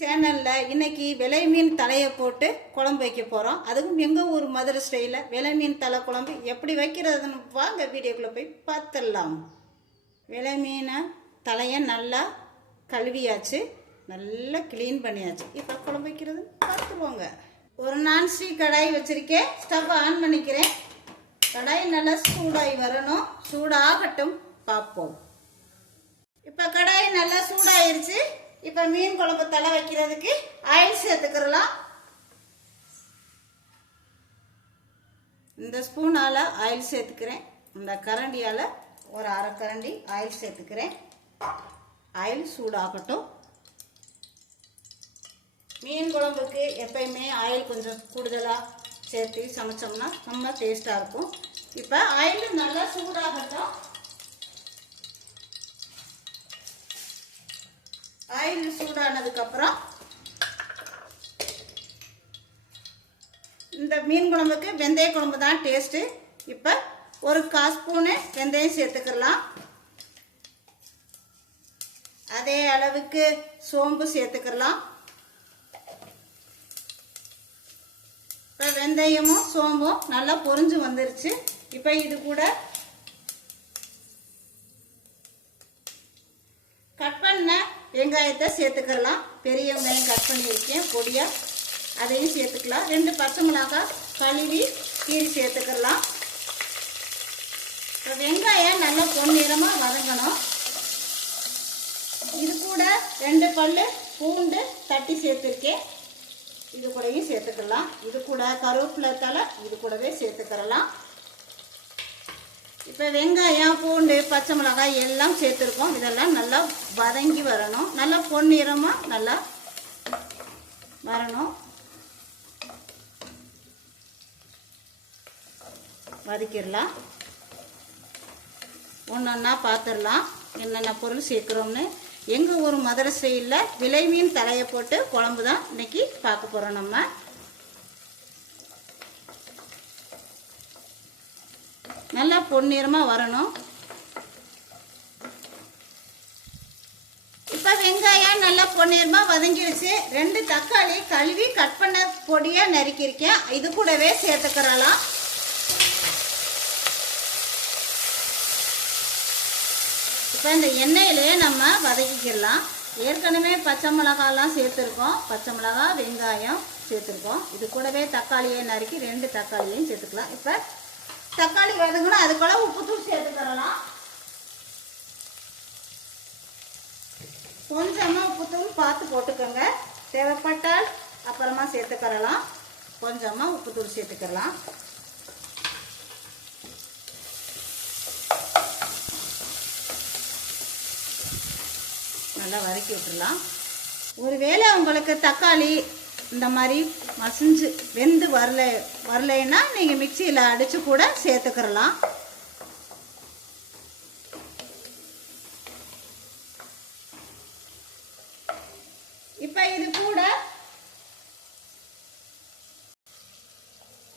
சேனல்ல இன்னைக்கு விலை மீன் தலையை போட்டு குழம்பு வைக்க போறோம். அதுவும் எங்க ஊர் மதுரை ஸ்டைல விலை மீன் தலை குழம்பு எப்படி வைக்கிறதுன்னு வாங்க வீடியோக்குள்ள போய் பார்த்துடலாம். விலை மீனை தலையை நல்லா கழுவியாச்சு, நல்லா கிளீன் பண்ணியாச்சு. இப்போ குழம்பு வைக்கிறது பார்த்துருவோங்க. ஒரு நான்ஸ்டிக் கடாய் வச்சிருக்கேன். ஸ்டவ் ஆன் பண்ணிக்கிறேன். கடாய் நல்லா சூடாகி வரணும். சூடாகட்டும், பார்ப்போம். இப்போ கடாய் நல்லா சூடாயிருச்சு. இப்போ மீன் குழம்பு தலை வைக்கிறதுக்கு ஆயில் சேர்த்துக்கிறலாம். இந்த ஸ்பூனால ஆயில் சேர்த்துக்கிறேன். இந்த கரண்டியால் ஒரு அரை கரண்டி ஆயில் சேர்த்துக்கிறேன். ஆயில் சூடாகட்டும். மீன் குழம்புக்கு எப்பயுமே ஆயில் கொஞ்சம் கூடுதலாக சேர்த்து சமைச்சோம்னா ரொம்ப டேஸ்டாக இருக்கும். இப்போ ஆயில் நல்லா சூடாகட்டும். ஆயில் சூடானதுக்கப்புறம் இந்த மீன் குழம்புக்கு வெந்தய குழம்பு தான் டேஸ்ட்டு. இப்போ ஒரு 1/4 ஸ்பூனு வெந்தயம் சேர்த்துக்கலாம். அதே அளவுக்கு சோம்பு சேர்த்துக்கலாம். இப்போ வெந்தயமும் சோம்பும் நல்லா பொரிஞ்சு வந்துருச்சு. இப்போ இது கூட கட் பண்ண வெங்காயத்தை சேர்த்துக்கலாம். பெரிய வெங்காயம் கட் பண்ணியிருக்கேன் பொடியா, அதையும் சேர்த்துக்கலாம். 2 பச்சை மிளகாய் கழுவி கீரி சேர்த்துக்கலாம். இப்போ வெங்காயம் நல்லா பொன்னிறமாக வதங்கணும். இது கூட 2 பல்லு பூண்டு தட்டி சேர்த்துருக்கேன். இது கூடயும் சேர்த்துக்கலாம். இது கூட கருவேப்பிலை தழை இது கூடவே சேர்த்துக்கலாம். இப்போ வெங்காயம் பூண்டு பச்சை மிளகாய் எல்லாம் சேர்த்துருக்கோம். இதெல்லாம் நல்லா வதங்கி வரணும். நல்லா பொன்னிறமாக நல்லா வரணும். வதக்கிடலாம். ஒன்றொன்னா பார்த்துடலாம் என்னென்ன பொருள் சேர்க்குறோம்னு. எங்கள் ஊர் மதுரை ஸ்டைலில் விலை மீன் தலையை போட்டு குழம்பு தான் இன்னைக்கு பார்க்க போகிறோம். நம்ம நல்லா பொன்னிறமாக வரணும். இப்போ வெங்காயம் நல்லா பொன்னிறமாக வதங்கிடுச்சு. 2 தக்காளி கழுவி கட் பண்ண பொடியாக நறுக்கியிருக்கேன். இது கூடவே சேர்த்துக்கிறலாம். இப்போ இந்த எண்ணெயிலே நம்ம வதக்கிக்கலாம். ஏற்கனவே பச்சை மிளகாலாம் சேர்த்துருக்கோம். பச்சை மிளகா வெங்காயம் சேர்த்துருக்கோம். இது கூடவே தக்காளியை நறுக்கி 2 தக்காளியையும் சேர்த்துக்கலாம். இப்போ தக்காளி வதங்கணும். அதுக்குள்ள உப்புத்தூள் சேர்த்துக்கலாம். கொஞ்சமாக உப்புத்தூள் பார்த்து போட்டுக்கோங்க. தேவைப்பட்டால் அப்புறமா சேர்த்துக்கலாம். கொஞ்சமாக உப்புத்தூள் சேர்த்துக்கலாம். நல்லா வதக்கி விட்டுடலாம். ஒருவேளை உங்களுக்கு தக்காளி இந்த மாதிரி மசிஞ்சு வெந்து வரலைன்னா நீங்கள் மிக்சியில் அடித்து கூட சேர்த்துக்கிறலாம். இப்போ இது கூட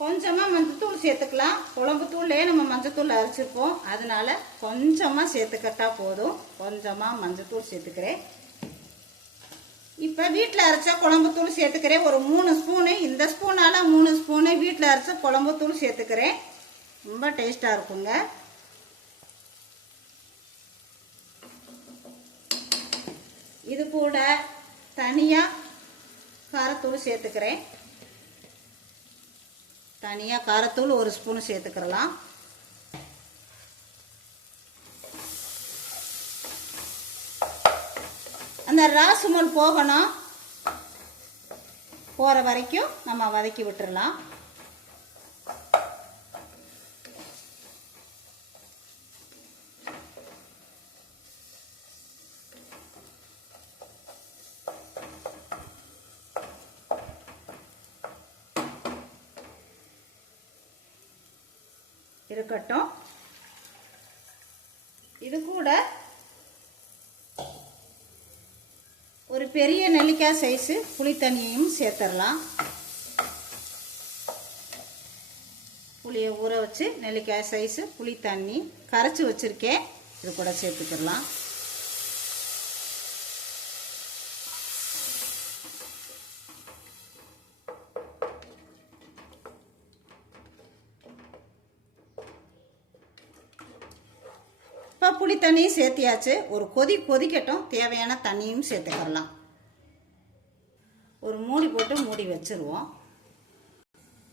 கொஞ்சமாக மஞ்சத்தூள் சேர்த்துக்கலாம். குழம்பு தூள்லேயே நம்ம மஞ்சத்தூள் அரைச்சிருப்போம். அதனால கொஞ்சமாக சேர்த்துக்கிட்டா போதும். கொஞ்சமாக மஞ்சத்தூள் சேர்த்துக்கிறேன். இப்போ வீட்டில் அரைச்ச குழம்பு தூள் சேர்த்துக்கிறேன். ஒரு 3 ஸ்பூனு. இந்த ஸ்பூனால் 3 ஸ்பூனு வீட்டில் அரைச்ச குழம்பு தூள் சேர்த்துக்கிறேன். ரொம்ப டேஸ்டாக இருக்குங்க. இது கூட தனியாக காரத்தூள் சேர்த்துக்கிறேன். தனியாக காரத்தூள் 1 ஸ்பூனு சேர்த்துக்கிறலாம். அந்த ராசுமல் போகணும். போகிற வரைக்கும் நம்ம வதக்கி விட்டுறலாம். இருக்கட்டும். இது கூட ஒரு பெரிய நெல்லிக்காய் சைஸு புளி தண்ணியையும் சேர்த்துடலாம். புளியை ஊற வச்சு நெல்லிக்காய் சைஸு புளி தண்ணி கரைச்சி வச்சுருக்கேன். இது கூட சேர்த்துக்கலாம். இப்போ புளி தண்ணியும் சேர்த்தியாச்சு. ஒரு கொதிக்கட்டும். தேவையான தண்ணியும் சேர்த்துக்கலாம். ஒரு மூடி போட்டு மூடி வச்சிருவோம்.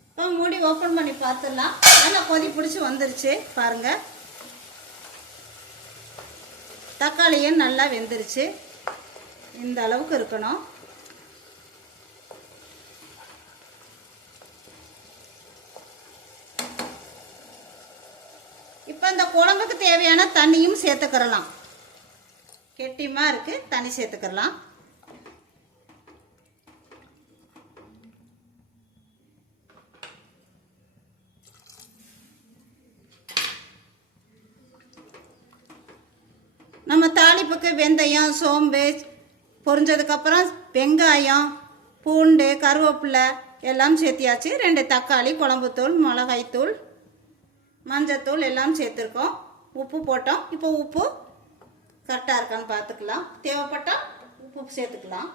இப்போ மூடி ஓப்பன் பண்ணி பார்த்துடலாம். நல்லா கொதி பிடிச்சி வந்துருச்சு பாருங்க. தக்காளியும் நல்லா வெந்துருச்சு. இந்த அளவுக்கு இருக்கணும். இப்போ இந்த குழம்புக்கு தேவையான தண்ணியும் சேர்த்துக்கிறலாம். கெட்டியமா இருக்கு, தண்ணி சேர்த்துக்கலாம். நம்ம தாளிப்புக்கு வெந்தயம், சோம்பு பொரிஞ்சதுக்கப்புறம் வெங்காயம், பூண்டு, கருவேப்பிலை எல்லாம் சேர்த்தியாச்சு. 2 தக்காளி, குழம்புத்தூள், மிளகாய்த்தூள், மஞ்சத்தூள் எல்லாம் சேர்த்துருக்கோம். உப்பு போட்டோம். இப்போ உப்பு கரெக்டாக இருக்கான்னு பார்த்துக்கலாம். தேவைப்பட்டால் உப்பு சேர்த்துக்கலாம்.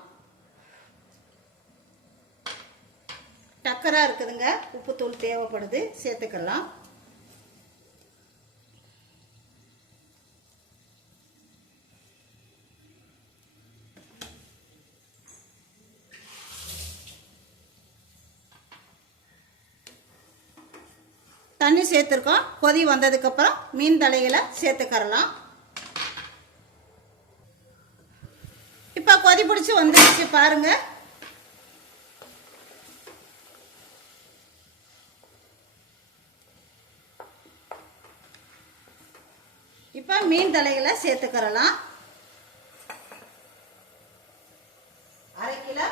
டக்கராக இருக்குதுங்க, உப்புத்தூள் தேவைப்படுது, சேர்த்துக்கலாம். தண்ணி சேர்த்துருக்கோம். கொதி வந்ததுக்கப்புறம் மீன் தலைகளை சேர்த்துக்கறலாம். இப்போ கொதி பிடிச்சி வந்துருச்சு பாருங்க. இப்போ மீன் தலைகளை சேர்த்துக்கறலாம். 1/2 கிலோ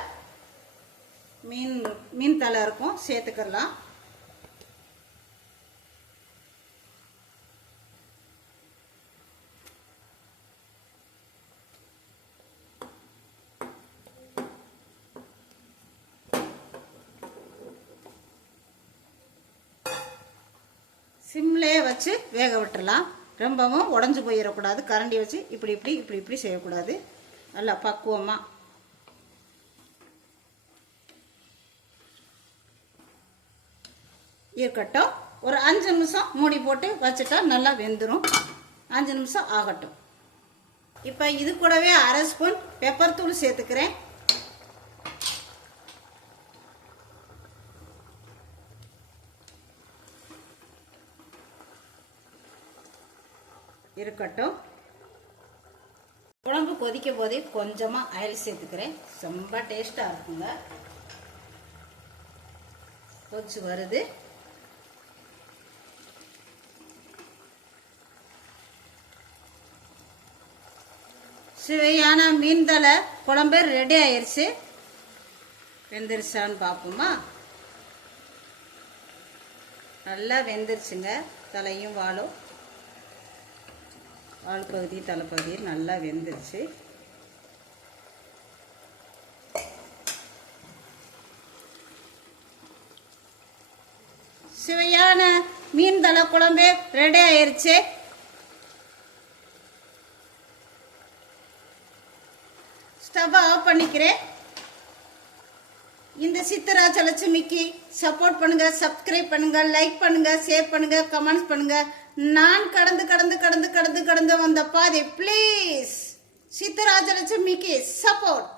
மீன் தலை இருக்கும், சேர்த்துக்கறலாம். சிம்லேயே வச்சு வேக விட்டுறலாம். ரொம்பவும் உடஞ்சி போயிடக்கூடாது. கரண்டி வச்சு இப்படி செய்யக்கூடாது. நல்லா பக்குவமாக இருக்கட்டும். ஒரு 5 நிமிஷம் மூடி போட்டு வச்சுட்டா நல்லா வெந்துடும். 5 நிமிஷம் ஆகட்டும். இப்போ இது கூடவே 1/2 ஸ்பூன் பெப்பர் தூள் சேர்த்துக்கிறேன். இருக்கட்டும். குழம்பு கொதிக்கும் போதே கொஞ்சமாக ஆயில் சேர்த்துக்கிறேன். ரொம்ப டேஸ்டாக இருக்குங்க. கொதிச்சு வருது. சுவையான மீன் தலை குழம்பு ரெடி ஆயிடுச்சு. வெந்துருச்சான்னு பார்ப்போமா? நல்லா வெந்துருச்சுங்க. தலையும் வால் பகுதி தலைப்பகுதி நல்லா வெந்துருச்சு. சுவையான மீன் தலை குழம்பு ரெடி ஆயிடுச்சு. ஸ்டவ் ஆஃப் பண்ணிக்கிறேன். இந்த சித்தராஜலட்சுமிக்கு சப்போர்ட் பண்ணுங்க, சப்ஸ்கிரைப் பண்ணுங்க, லைக் பண்ணுங்க, ஷேர் பண்ணுங்க, கமெண்ட்ஸ் பண்ணுங்க. நான் கடந்து வந்த பாதை ப்ளீஸ் சித்தராஜலட்சுமிக்கு சப்போர்ட்.